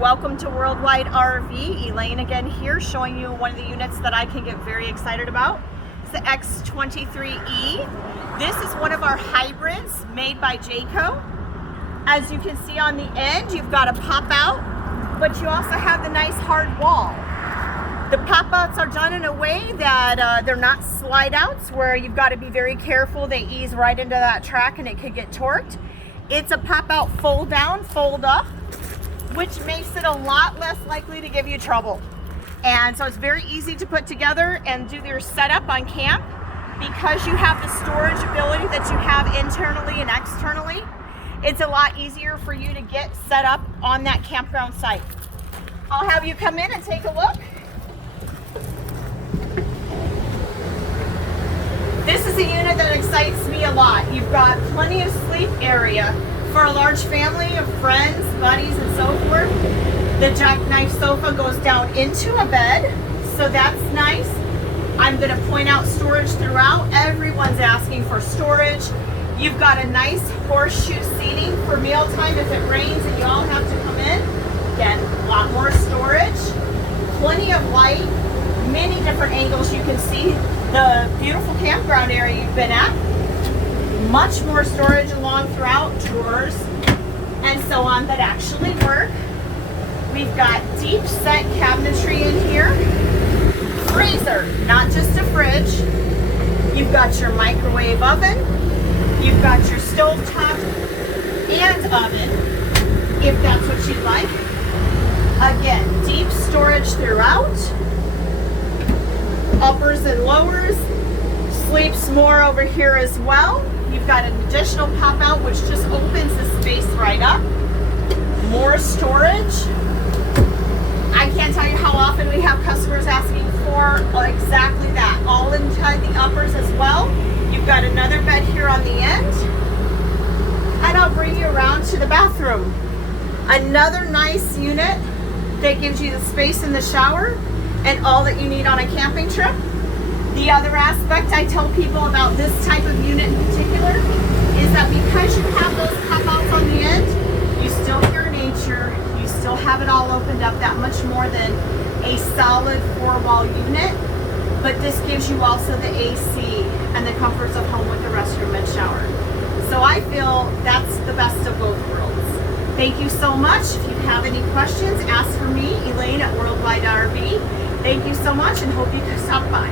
welcome to Worldwide RV. Elaine again here, showing you one of the units that I can get very excited about. It's the X23E. This is one of our hybrids made by Jayco. As you can see on the end, you've got a pop out, but you also have the nice hard wall. The pop outs are done in a way that they're not slide outs where you've got to be very careful. They ease right into that track and it could get torqued. It's a pop out fold down, fold up, which makes it a lot less likely to give you trouble. And so it's very easy to put together and do your setup on camp because you have the storage ability that you have internally and externally. It's a lot easier for you to get set up on that campground site. I'll have you come in and take a look. This is a unit that excites me a lot. You've got plenty of sleep area for a large family of friends, buddies, and so forth. The jackknife sofa goes down into a bed, so that's nice. I'm going to point out storage throughout. Everyone's asking for storage. You've got a nice horseshoe seating for mealtime if it rains and you all have to come in. Again, a lot more storage. Plenty of light, many different angles. You can see the beautiful campground area you've been at. Much more storage along throughout, drawers and so on that actually work. We've got deep set cabinetry in here. Freezer, not just a fridge. You've got your microwave oven. You've got your stovetop and oven, if that's what you'd like. Again, deep storage throughout. Uppers and lowers. Sleeps more over here as well. You've got an additional pop out which just opens the space right up. More storage. I can't tell you how often we have customers asking for exactly that. All inside the uppers as well. You've got another bed here on the end. And I'll bring you around to the bathroom. Another nice unit that gives you the space in the shower and all that you need on a camping trip. The other aspect I tell people about this type of unit in particular is that because you have those pop outs on the end, you still hear nature, you still have it all opened up that much more than a solid four-wall unit, but this gives you also the AC and the comforts of home with the restroom and shower. So I feel that's the best of both worlds. Thank you so much. If you have any questions, ask for me, Elaine at Worldwide RV. Thank you so much and hope you can stop by.